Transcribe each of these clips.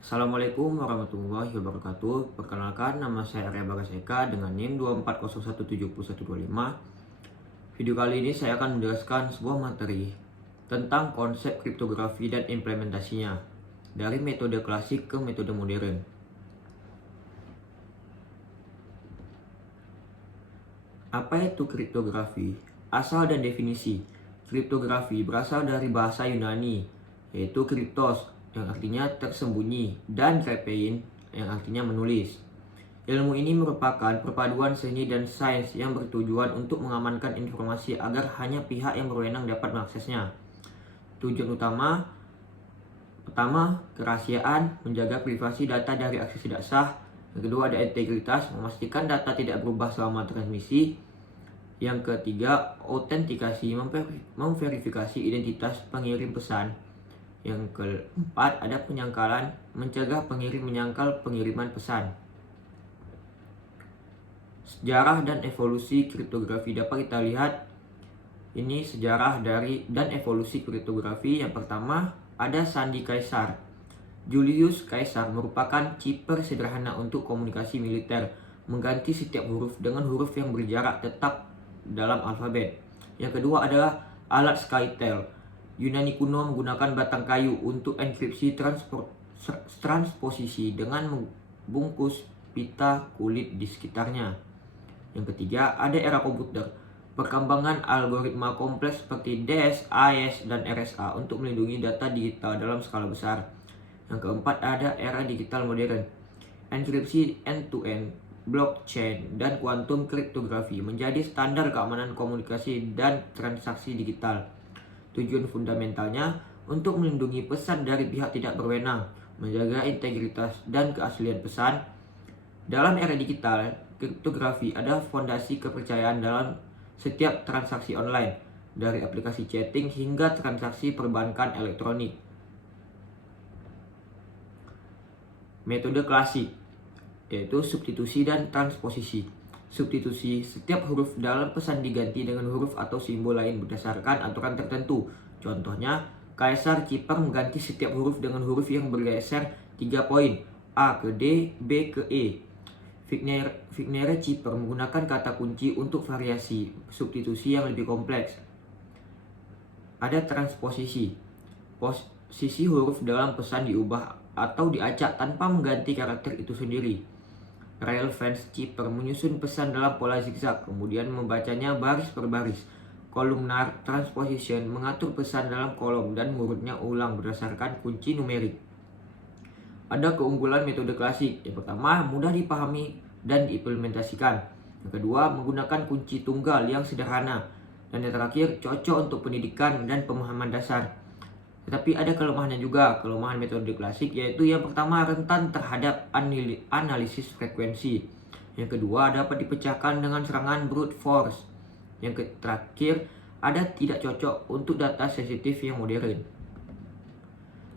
Assalamualaikum warahmatullahi wabarakatuh. Perkenalkan, nama saya Arya Bagas Eka dengan NIM 240171125. Video kali ini saya akan menjelaskan sebuah materi tentang konsep kriptografi dan implementasinya dari metode klasik ke metode modern. Apa itu kriptografi? Asal dan definisi. Kriptografi berasal dari bahasa Yunani, yaitu kriptos, yang artinya tersembunyi, dan graphein, yang artinya menulis. Ilmu ini merupakan perpaduan seni dan sains yang bertujuan untuk mengamankan informasi agar hanya pihak yang berwenang dapat mengaksesnya. Tujuan pertama, kerahasiaan, menjaga privasi data dari akses tidak sah. Yang kedua, ada integritas, memastikan data tidak berubah selama transmisi. Yang ketiga, autentikasi, memverifikasi identitas pengirim pesan. Yang keempat, ada penyangkalan, mencegah pengirim menyangkal pengiriman pesan. Sejarah dan evolusi kriptografi dapat kita lihat. Ini sejarah dan evolusi kriptografi. Yang pertama, ada sandi Kaisar. Julius Caesar merupakan kiper sederhana untuk komunikasi militer, mengganti setiap huruf dengan huruf yang berjarak tetap dalam alfabet. Yang kedua adalah alat Skytel. Yunani kuno menggunakan batang kayu untuk enkripsi transposisi dengan membungkus pita kulit di sekitarnya. Yang ketiga, ada era komputer. Perkembangan algoritma kompleks seperti DES, AES, dan RSA untuk melindungi data digital dalam skala besar. Yang keempat, ada era digital modern. Enkripsi end-to-end, blockchain, dan kuantum kriptografi menjadi standar keamanan komunikasi dan transaksi digital. Tujuan fundamentalnya untuk melindungi pesan dari pihak tidak berwenang, menjaga integritas dan keaslian pesan. Dalam era digital, kriptografi ada fondasi kepercayaan dalam setiap transaksi online, dari aplikasi chatting hingga transaksi perbankan elektronik. Metode klasik, yaitu substitusi dan transposisi. Substitusi, setiap huruf dalam pesan diganti dengan huruf atau simbol lain berdasarkan aturan tertentu. Contohnya, Kaisar kiper mengganti setiap huruf dengan huruf yang bergeser 3 poin, A ke D, B ke E. Vignere Chipper menggunakan kata kunci untuk variasi substitusi yang lebih kompleks. Ada transposisi. Posisi huruf dalam pesan diubah atau diacak tanpa mengganti karakter itu sendiri. Relevance Chipper menyusun pesan dalam pola zigzag, kemudian membacanya baris per baris. Columnar Transposition mengatur pesan dalam kolom dan mengurutnya ulang berdasarkan kunci numerik. Ada keunggulan metode klasik. Yang pertama, mudah dipahami dan diimplementasikan. Yang kedua, menggunakan kunci tunggal yang sederhana. Dan yang terakhir, cocok untuk pendidikan dan pemahaman dasar. Tetapi ada kelemahannya juga. Kelemahan metode klasik yaitu yang pertama, rentan terhadap analisis frekuensi. Yang kedua, dapat dipecahkan dengan serangan brute force. Yang terakhir, ada tidak cocok untuk data sensitif yang modern.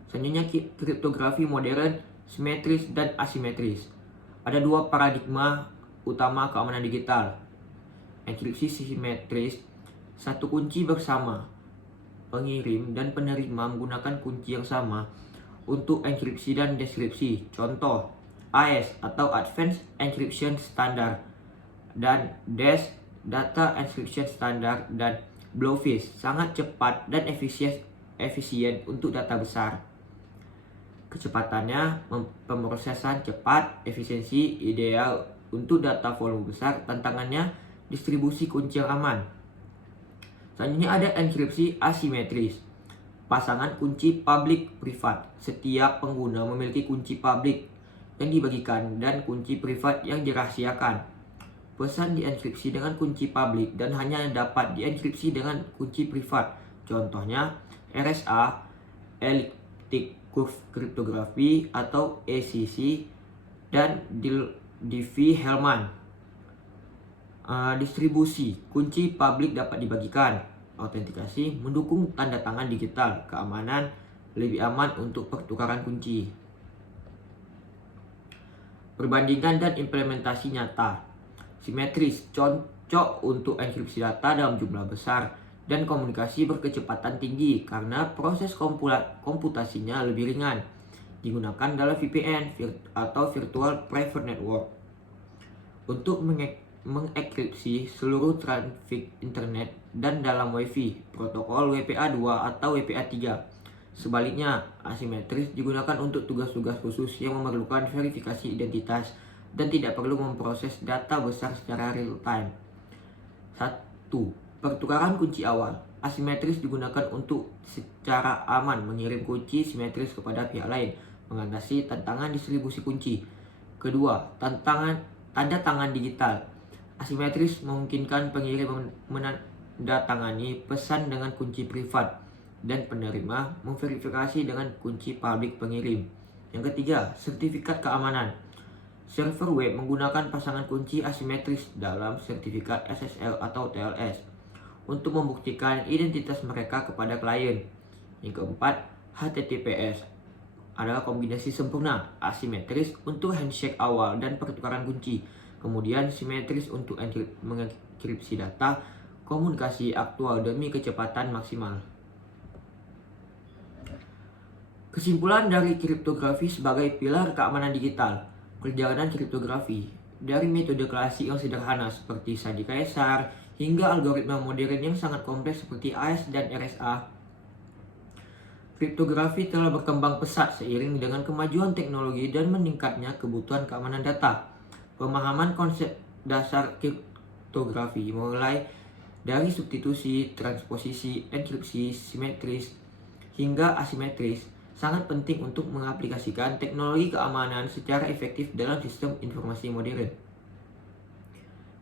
Selanjutnya, kriptografi modern, simetris dan asimetris. Ada dua paradigma utama keamanan digital. Enkripsi simetris, satu kunci bersama. Pengirim dan penerima menggunakan kunci yang sama untuk enkripsi dan deskripsi. Contoh, AES atau Advanced Encryption Standard dan DES, Data Encryption Standard, dan Blowfish sangat cepat dan efisien untuk data besar. Kecepatannya, pemrosesan cepat, efisiensi ideal untuk data volume besar. Tantangannya, distribusi kunci yang aman. Selanjutnya ada enkripsi asimetris. Pasangan kunci public-privat. Setiap pengguna memiliki kunci publik yang dibagikan dan kunci privat yang dirahasiakan. Pesan dienkripsi dengan kunci publik dan hanya dapat dienkripsi dengan kunci privat. Contohnya RSA, Elliptic Curve Cryptography atau ECC, dan Diffie-Hellman. Distribusi kunci publik dapat dibagikan. Autentikasi, mendukung tanda tangan digital. Keamanan, lebih aman untuk pertukaran kunci. Perbandingan dan implementasi nyata. Simetris, cocok untuk enkripsi data dalam jumlah besar dan komunikasi berkecepatan tinggi karena proses komputasinya lebih ringan. digunakan dalam VPN atau Virtual Private Network untuk mengekripsi seluruh trafik internet dan dalam WiFi, protokol WPA2 atau WPA3. Sebaliknya, asimetris digunakan untuk tugas-tugas khusus yang memerlukan verifikasi identitas dan tidak perlu memproses data besar secara real time. 1. Pertukaran kunci awal. Asimetris digunakan untuk secara aman mengirim kunci simetris kepada pihak lain, mengatasi tantangan distribusi kunci. Kedua, tanda tangan digital. Asimetris memungkinkan pengirim menandatangani pesan dengan kunci privat dan penerima memverifikasi dengan kunci publik pengirim. Yang ketiga, sertifikat keamanan. Server web menggunakan pasangan kunci asimetris dalam sertifikat SSL atau TLS untuk membuktikan identitas mereka kepada klien. Yang keempat, HTTPS adalah kombinasi sempurna, asimetris untuk handshake awal dan pertukaran kunci, kemudian simetris untuk mengenkripsi data komunikasi aktual demi kecepatan maksimal. Kesimpulan dari kriptografi sebagai pilar keamanan digital. Perjalanan kriptografi dari metode klasik yang sederhana seperti sandi kaisar hingga algoritma modern yang sangat kompleks seperti AES dan RSA. Kriptografi telah berkembang pesat seiring dengan kemajuan teknologi dan meningkatnya kebutuhan keamanan data. Pemahaman konsep dasar kriptografi mulai dari substitusi, transposisi, enkripsi, simetris, hingga asimetris sangat penting untuk mengaplikasikan teknologi keamanan secara efektif dalam sistem informasi modern.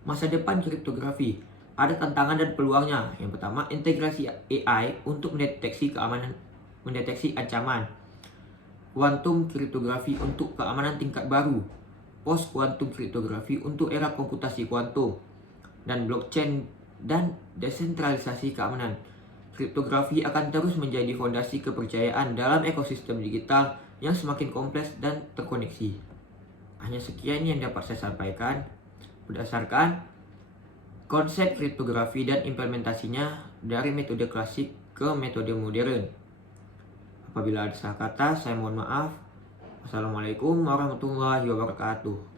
Masa depan kriptografi. Ada tantangan dan peluangnya. Yang pertama, integrasi AI untuk mendeteksi ancaman. Kuantum kriptografi untuk keamanan tingkat baru. Post kuantum kriptografi untuk era komputasi kuantum. Dan blockchain dan desentralisasi keamanan. Kriptografi akan terus menjadi fondasi kepercayaan dalam ekosistem digital yang semakin kompleks dan terkoneksi. Hanya sekian yang dapat saya sampaikan berdasarkan konsep kriptografi dan implementasinya dari metode klasik ke metode modern. Apabila ada salah kata, saya mohon maaf. Wassalamualaikum warahmatullahi wabarakatuh.